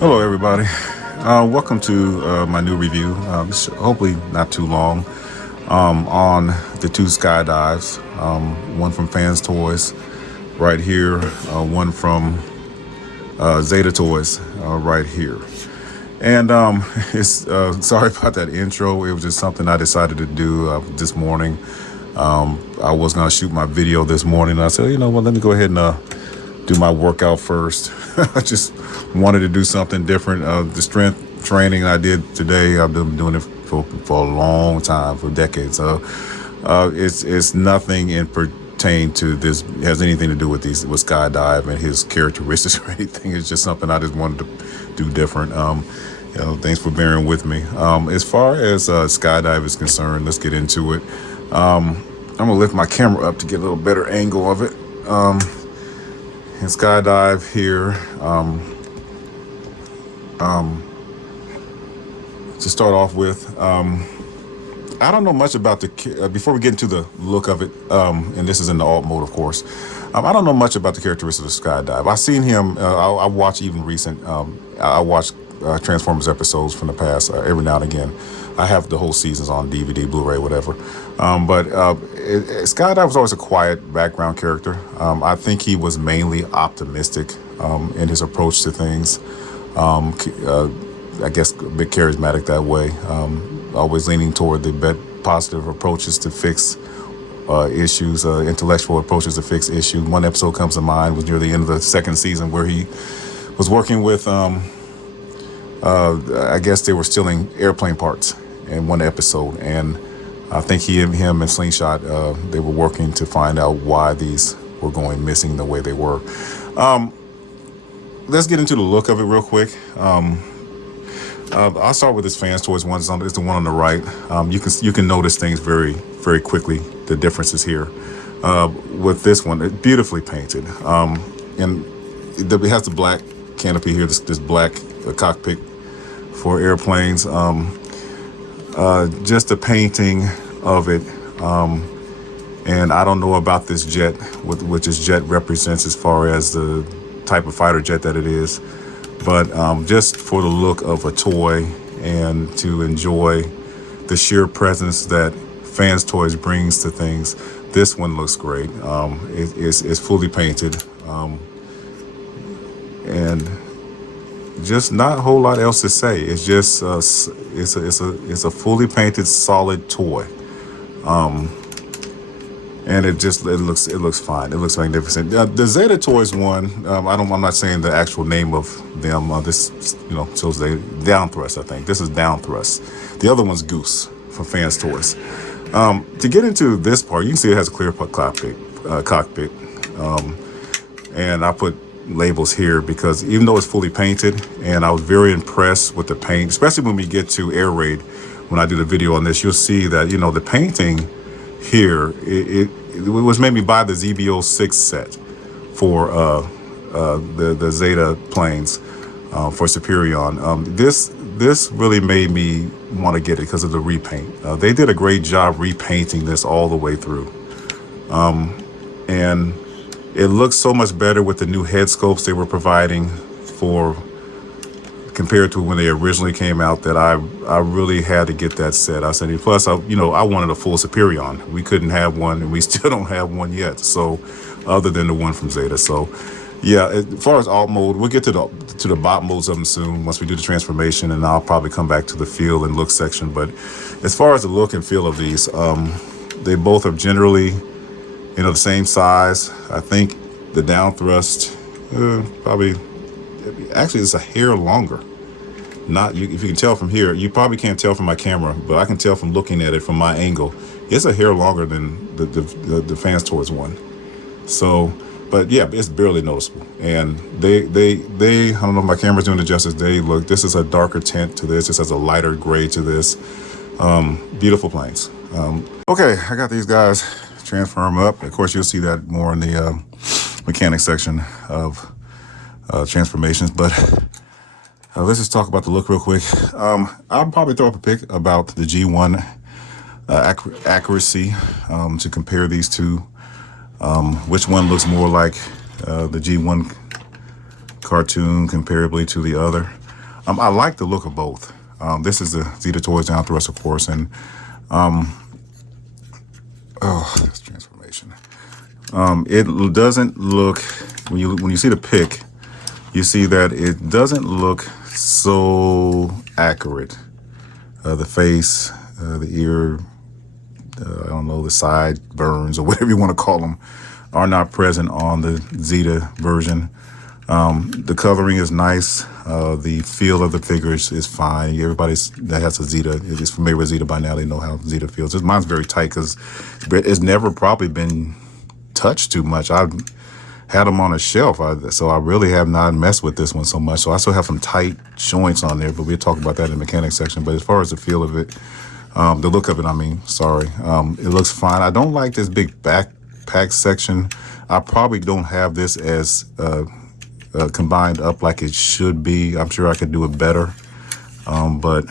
Hello, everybody. Welcome to my new review. Hopefully not too long. On the two Skydives, one from Fans Toys, right here. One from Zeta Toys, right here. And it's sorry about that intro. It was just something I decided to do this morning. I was gonna shoot my video this morning. I said, well, let me go ahead and do my workout first. I just wanted to do something different. The strength training I did today, I've been doing it for a long time, for decades. It's nothing in pertain to this, has anything to do with Skydive and his characteristics or anything. It's just something I just wanted to do different. Thanks for bearing with me. As far as Skydive is concerned, let's get into it. I'm gonna lift my camera up to get a little better angle of it. And Skydive here, to start off with, I don't know much about before we get into the look of it, and this is in the alt mode, of course. I don't know much about the characteristics of Skydive. I've seen him, I watch even recent, I watch Transformers episodes from the past every now and again. I have the whole seasons on DVD, Blu-ray, whatever. But Skydive was always a quiet background character. I think he was mainly optimistic in his approach to things. I guess a bit charismatic that way. Always leaning toward the positive approaches to fix issues, intellectual approaches to fix issues. One episode comes to mind was near the end of the second season where he was working with, I guess they were stealing airplane parts in one episode, and I think him and Slingshot, they were working to find out why these were going missing the way they were. Let's get into the look of it real quick. I'll start with this Fans Toys one. It's the one on the right. You can notice things very, very quickly, the differences here. With this one, it's beautifully painted. And it has the black canopy here, this black cockpit for airplanes. Just the painting of it. And I don't know about this jet, which this jet represents as far as the type of fighter jet that it is. But just for the look of a toy and to enjoy the sheer presence that Fans Toys brings to things, this one looks great. It's fully painted, and just not a whole lot else to say. It's just it's a fully painted solid toy. And it looks fine. It looks magnificent. The Zeta Toys one, I'm not saying the actual name of them. This shows the Down Thrust. I think this is Down Thrust. The other one's Goose from Fans Toys. To get into this part, you can see it has a clear cockpit. And I put labels here because even though it's fully painted, and I was very impressed with the paint, especially when we get to Air Raid. When I do the video on this, you'll see that the painting here, it was made me buy the ZBO6 set for the Zeta planes for Superion. This really made me want to get it because of the repaint. They did a great job repainting this all the way through, and it looks so much better with the new head sculpts they were providing compared to when they originally came out, that I really had to get that set. I said, plus, I wanted a full Superion. We couldn't have one, and we still don't have one yet. So, other than the one from Zeta. So, yeah. As far as alt mode, we'll get to the bot modes of them soon once we do the transformation, and I'll probably come back to the feel and look section. But as far as the look and feel of these, they both are generally, the same size. I think the down thrust probably. Actually, it's a hair longer. If you can tell from here, you probably can't tell from my camera, but I can tell from looking at it from my angle. It's a hair longer than the Fans Toys one. So, but yeah, it's barely noticeable. And they I don't know if my camera's doing it justice. This is a darker tint to this. This has a lighter gray to this. Beautiful planes. Okay, I got these guys transform up. Of course, you'll see that more in the mechanics section of transformations, but let's just talk about the look real quick. I'll probably throw up a pic about the G1 accuracy to compare these two. Which one looks more like the G1 cartoon comparably to the other. I like the look of both. This is the Zeta Toys down thrust, of course, and oh, this transformation. It doesn't look, when you see the pic, you see that it doesn't look so accurate. The face, the ear, I don't know, the side burns or whatever you want to call them, are not present on the Zeta version. The coloring is nice. The feel of the figure is fine. Everybody that has a Zeta is familiar with Zeta by now. They know how Zeta feels. Mine's very tight because it's never probably been touched too much. I've had them on a shelf, so I really have not messed with this one so much. So I still have some tight joints on there, but we'll talk about that in the mechanics section. But as far as the feel of it, the look of it, it looks fine. I don't like this big backpack section. I probably don't have this as combined up like it should be. I'm sure I could do it better. But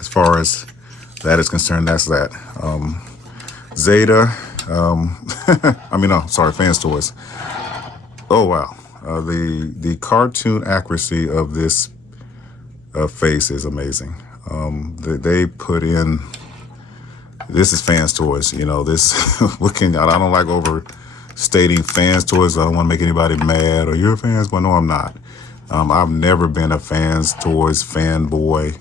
as far as that is concerned, that's that. Zeta, Fans Toys. Oh, wow. The cartoon accuracy of this face is amazing. They put in, this is Fans Toys, this, I don't like overstating Fans Toys. I don't want to make anybody mad or you're fans, but no, I'm not. I've never been a Fans Toys fanboy.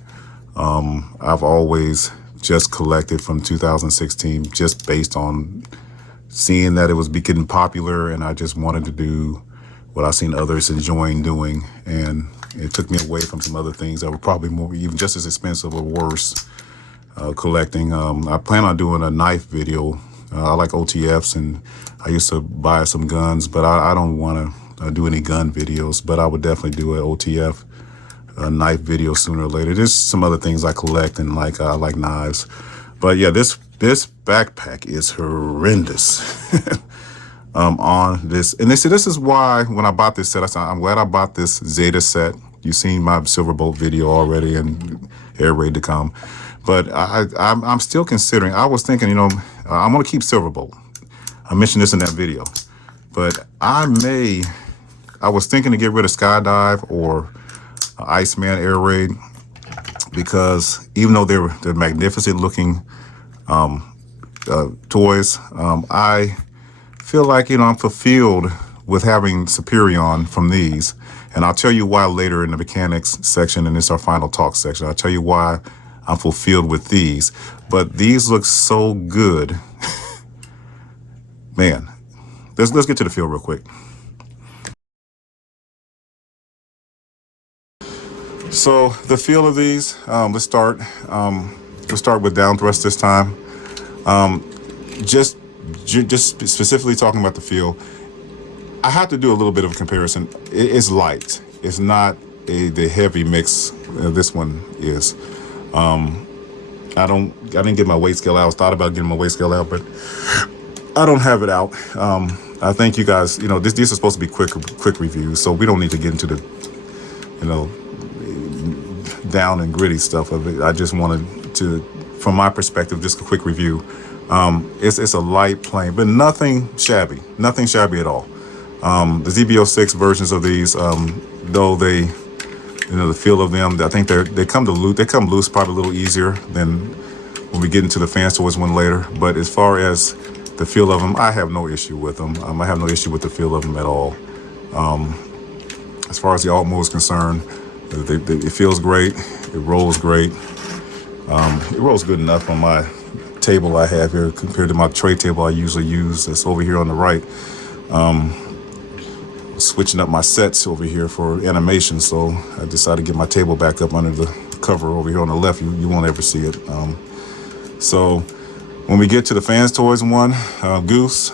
I've always just collected from 2016, just based on seeing that it was getting popular, and I just wanted to do what I've seen others enjoying doing, and it took me away from some other things that were probably more, even just as expensive or worse, collecting. I plan on doing a knife video. I like OTFs, and I used to buy some guns, but I don't want to do any gun videos, but I would definitely do an OTF knife video sooner or later. There's some other things I collect, and I like knives. But yeah, this backpack is horrendous on this. And they say this is why when I bought this set, I said, I'm glad I bought this Zeta set. You've seen my Silverbolt video already and Air Raid to come. But I'm still considering, I was thinking, I'm going to keep Silverbolt. I mentioned this in that video. But I was thinking to get rid of Skydive or Iceman Air Raid, because even though they're magnificent looking toys, I feel like I'm fulfilled with having Superion from these, and I'll tell you why later in the mechanics section, and it's our final talk section. I'll tell you why I'm fulfilled with these, but these look so good. Man, let's get to the feel real quick. So the feel of these, let's start with down thrust this time. Just specifically talking about the feel, I have to do a little bit of a comparison. It's light. It's not the heavy mix this one is. I didn't get my weight scale out. I was thought about getting my weight scale out, but I don't have it out. I think you guys, these are supposed to be quick reviews, so we don't need to get into the, down and gritty stuff of it. I just wanted to, from my perspective, just a quick review. It's a light plane, but nothing shabby at all. The ZB06 versions of these, though they, the feel of them, I think they come loose probably a little easier than when we get into the Fans Toys one later. But as far as the feel of them, I have no issue with them. I have no issue with the feel of them at all. As far as the alt mode is concerned, it feels great. It rolls great. It rolls good enough on my table I have here compared to my tray table I usually use that's over here on the right. Switching up my sets over here for animation, so I decided to get my table back up under the cover over here on the left. You won't ever see it. So when we get to the Fans Toys one, Goose,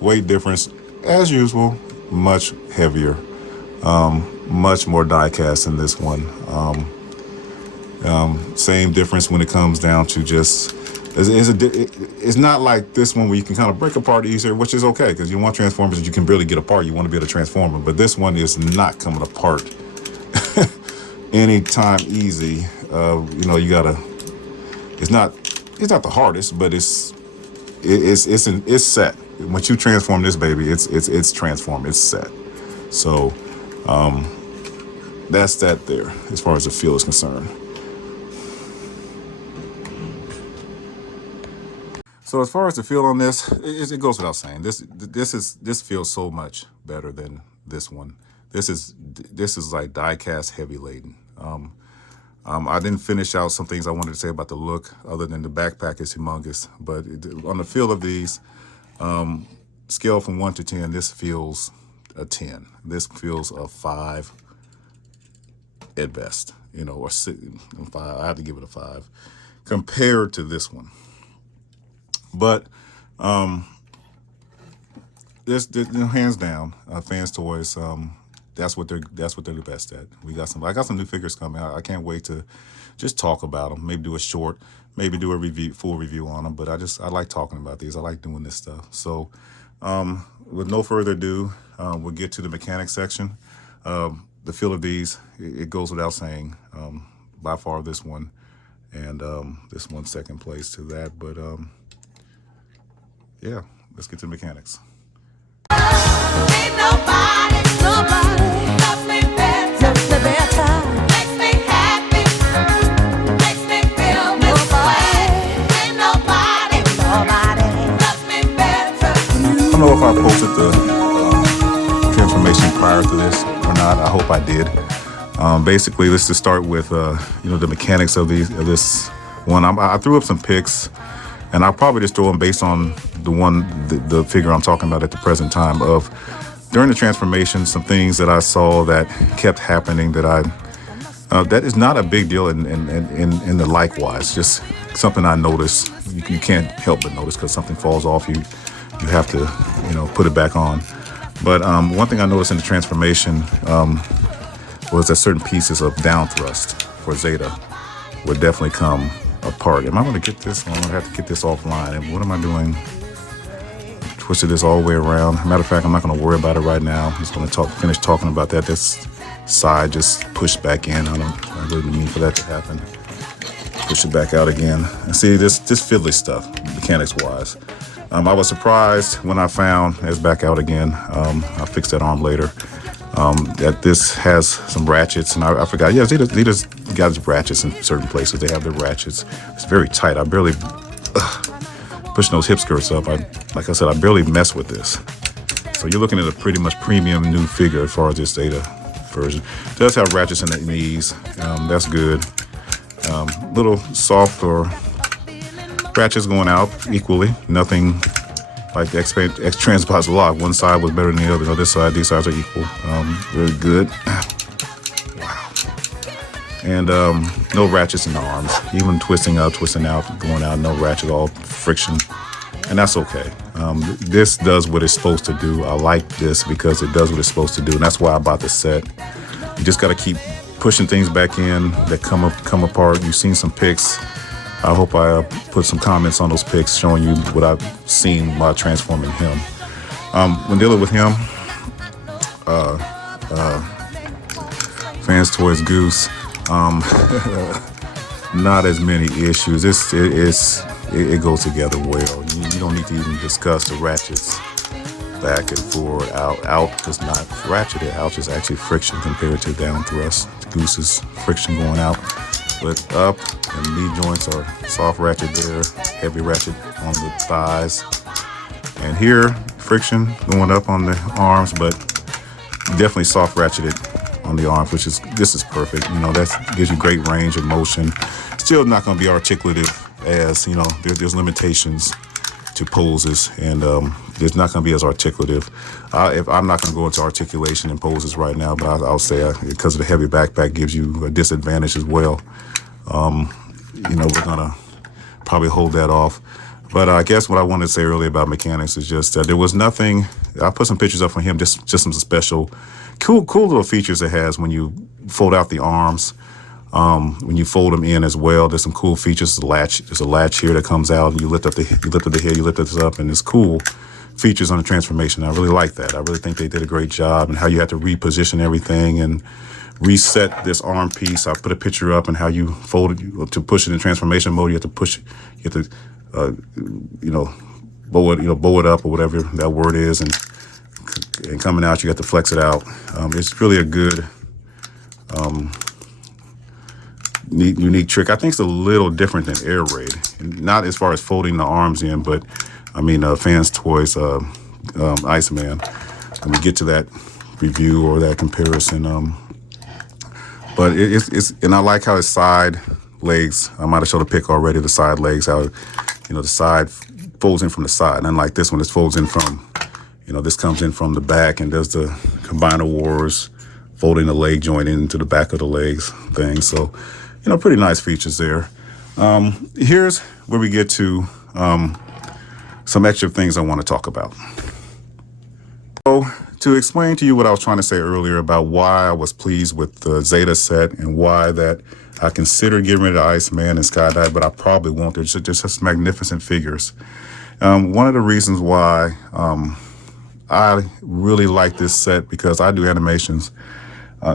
weight difference as usual, much heavier, much more die cast in this one. Same difference when it comes down to just, it's not like this one where you can kind of break apart easier, which is okay, because you want Transformers that you can barely get apart. You want to be able to transform them, but this one is not coming apart anytime easy. You gotta, it's not the hardest, but it's set. Once you transform this baby, it's transformed, it's set. So that's that there as far as the feel is concerned. So as far as the feel on this, it goes without saying. This feels so much better than this one. This is like die cast heavy laden. I didn't finish out some things I wanted to say about the look, other than the backpack is humongous. But on the feel of these, scale from 1 to 10, this feels a 10. This feels a 5 at best, you know, or 6, 5. I have to give it a 5 compared to this one. But this, hands down, Fans Toys. That's what they're the best at. I got some new figures coming. I can't wait to just talk about them. Maybe do a short, maybe do a full review on them. But I like talking about these. I like doing this stuff. So with no further ado, we'll get to the mechanics section. The feel of these, it goes without saying. By far this one, and this one second place to that. But yeah, let's get to the mechanics. Ain't nobody loves me better, makes me happy, makes me feel this way. Ain't nobody loves me better. I don't know if I posted the transformation prior to this or not. I hope I did. Basically, let's just start with the mechanics of this one. I threw up some pics, and I'll probably just throw them based on the figure I'm talking about at the present time. Of during the transformation, some things that I saw that kept happening that is not a big deal in the likewise, just something I noticed. You can't help but notice because something falls off, you have to put it back on. But one thing I noticed in the transformation was that certain pieces of down thrust for Zeta would definitely come apart. Am I going to get this? I'm going to have to get this offline. And what am I doing? Twisted this all the way around. Matter of fact, I'm not going to worry about it right now. I'm just going to finish talking about that. This side just pushed back in. I really didn't mean for that to happen. Push it back out again. And see, this fiddly stuff, mechanics-wise. I was surprised when I found it's back out again. I'll fix that arm later. That this has some ratchets, and I forgot. Yeah, Zeta's got ratchets in certain places. They have their ratchets. It's very tight. I barely pushing those hip skirts up. Like I said, I barely mess with this. So you're looking at a pretty much premium new figure as far as this Zeta version. It does have ratchets in the knees. That's good. Little soft or ratchets going out equally. Nothing like the X-Transpods lock. One side was better than the other. The other side, these sides are equal. Really good. Wow. And no ratchets in the arms. Even twisting out, going out, no ratchet, all friction. And that's okay. This does what it's supposed to do. I like this because it does what it's supposed to do. And that's why I bought the set. You just got to keep pushing things back in that come apart. You've seen some pics. I hope I put some comments on those pics showing you what I've seen while transforming him. When dealing with him, Fans Toys Goose, not as many issues. It goes together well. You don't need to even discuss the ratchets back and forward. Out is not ratcheted. Out is actually friction compared to down thrust. Goose's friction going out. But up and knee joints are soft ratchet there, heavy ratchet on the thighs. And here, friction going up on the arms, but definitely soft ratcheted on the arms, this is perfect. That gives you great range of motion. Still not going to be articulative as, there's limitations to poses, and there's not going to be as articulative. If I'm not going to go into articulation and poses right now, but I'll say because of the heavy backpack gives you a disadvantage as well. We're going to probably hold that off. But I guess what I wanted to say earlier about mechanics is just that there was nothing. I put some pictures up from him, just some special, cool little features it has when you fold out the arms. When you fold them in as well, there's some cool features. There's a latch here that comes out, and you lift up the head, you lift this up, and it's cool features on the transformation. I really like that. I really think they did a great job, and how you have to reposition everything and reset this arm piece. I put a picture up and how you fold it to push it in transformation mode. You have to push it. You have to, bow it up or whatever that word is, and coming out, you have to flex it out. It's really a good unique trick. I think it's a little different than Air Raid, not as far as folding the arms in, but I mean, Fans Toys Iceman. When we get to that review or that comparison, but it's and I like how his side legs. I might have showed a pic already. The side legs, how the side folds in from the side, and unlike this one, it folds in from, this comes in from the back and does the Combiner Wars, folding the leg joint into the back of the legs thing. So, pretty nice features there. Here's where we get to some extra things I want to talk about. So, to explain to you what I was trying to say earlier about why I was pleased with the Zeta set and why that I considered getting rid of Iceman and Skydive, but I probably won't. They're just magnificent figures. One of the reasons why I really like this set, because I do animations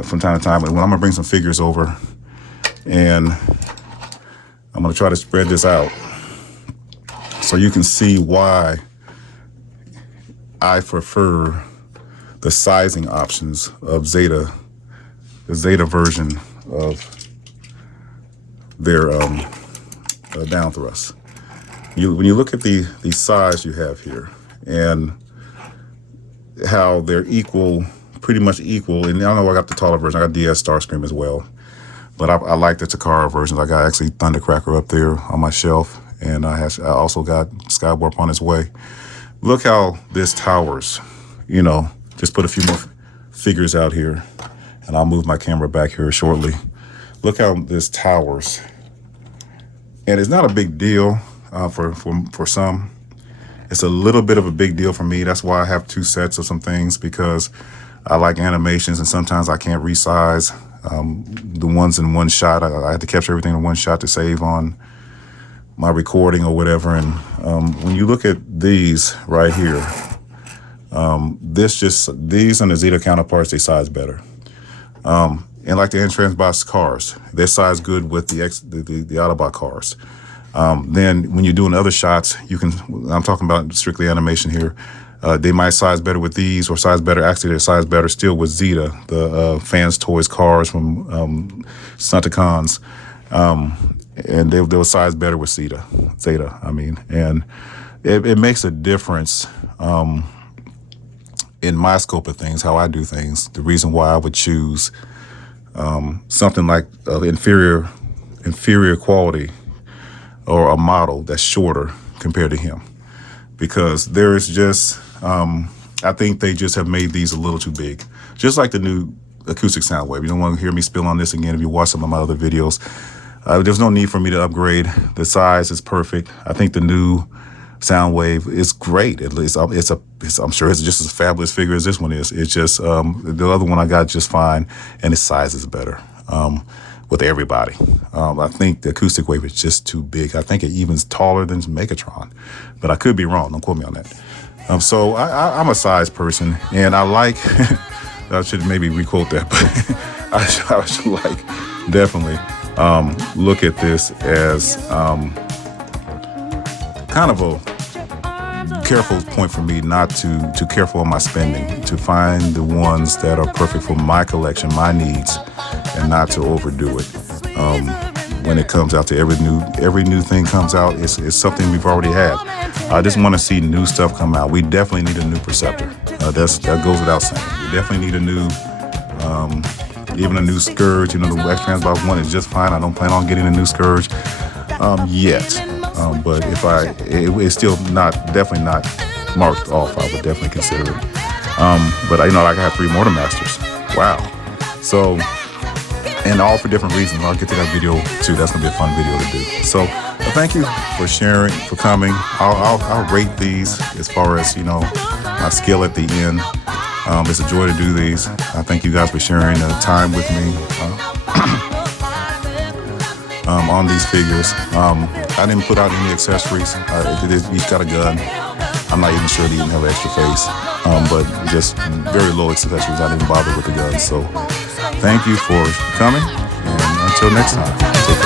from time to time, and when I'm gonna bring some figures over, and I'm gonna try to spread this out so you can see why I prefer the sizing options of Zeta, the Zeta version of their down thrust. When you look at the size you have here and how they're equal, pretty much equal, and I know I got the taller version. I got DS Starscream as well, but I like the Takara versions. I got actually Thundercracker up there on my shelf, and I also got Skywarp on its way. Look how this towers. Just put a few more figures out here, and I'll move my camera back here shortly. Look how this towers, and it's not a big deal for some. It's a little bit of a big deal for me. That's why I have two sets of some things, because I like animations, and sometimes I can't resize the ones in one shot. I had to capture everything in one shot to save on my recording or whatever. And when you look at these right here, these and the Zeta counterparts, they size better. And like the N-Transbox cars, they size good with the Autobot cars. Then when you're doing other shots, I'm talking about strictly animation here, they might size better with these, or size better, actually they size better still with Zeta, the Fans Toys cars from Chaka Khan's, and they'll size better with Zeta, and it makes a difference in my scope of things, how I do things. The reason why I would choose something like inferior quality, or a model that's shorter compared to him, because there is just I think they just have made these a little too big, just like the new acoustic sound wave. You don't want to hear me spill on this again if you watch some of my other videos. There's no need for me to upgrade. The size is perfect. I think the new sound wave is great. At least I'm sure it's just as fabulous figure as this one is. It's just the other one I got just fine, and its size is better with everybody. I think the acoustic wave is just too big. I think it even's taller than Megatron, but I could be wrong. Don't quote me on that. So I'm a size person, and I like. I should maybe requote that, but I should like definitely look at this as kind of a careful point for me, not to careful on my spending, to find the ones that are perfect for my collection, my needs, and not to overdo it. When it comes out to every new thing comes out, it's something we've already had. I just want to see new stuff come out. We definitely need a new Perceptor. That goes without saying. We definitely need a new, even a new Scourge. The X-Transbox 1 is just fine. I don't plan on getting a new Scourge yet. But if it's still definitely not marked off, I would definitely consider it. But I have 3 Mortar Masters. Wow. So, and all for different reasons. I'll get to that video too. That's gonna be a fun video to do. So, thank you for sharing, for coming. I'll rate these as far as my skill at the end. It's a joy to do these. I thank you guys for sharing time with me on these figures. I didn't put out any accessories. Each got a gun. I'm not even sure they even have an extra face, but just very low accessories. I didn't bother with the gun. So thank you for coming, and until next time, take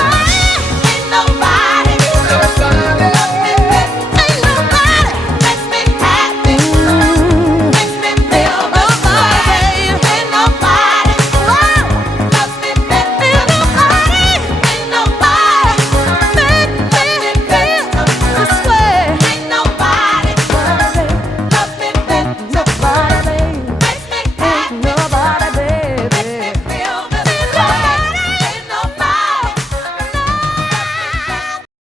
care.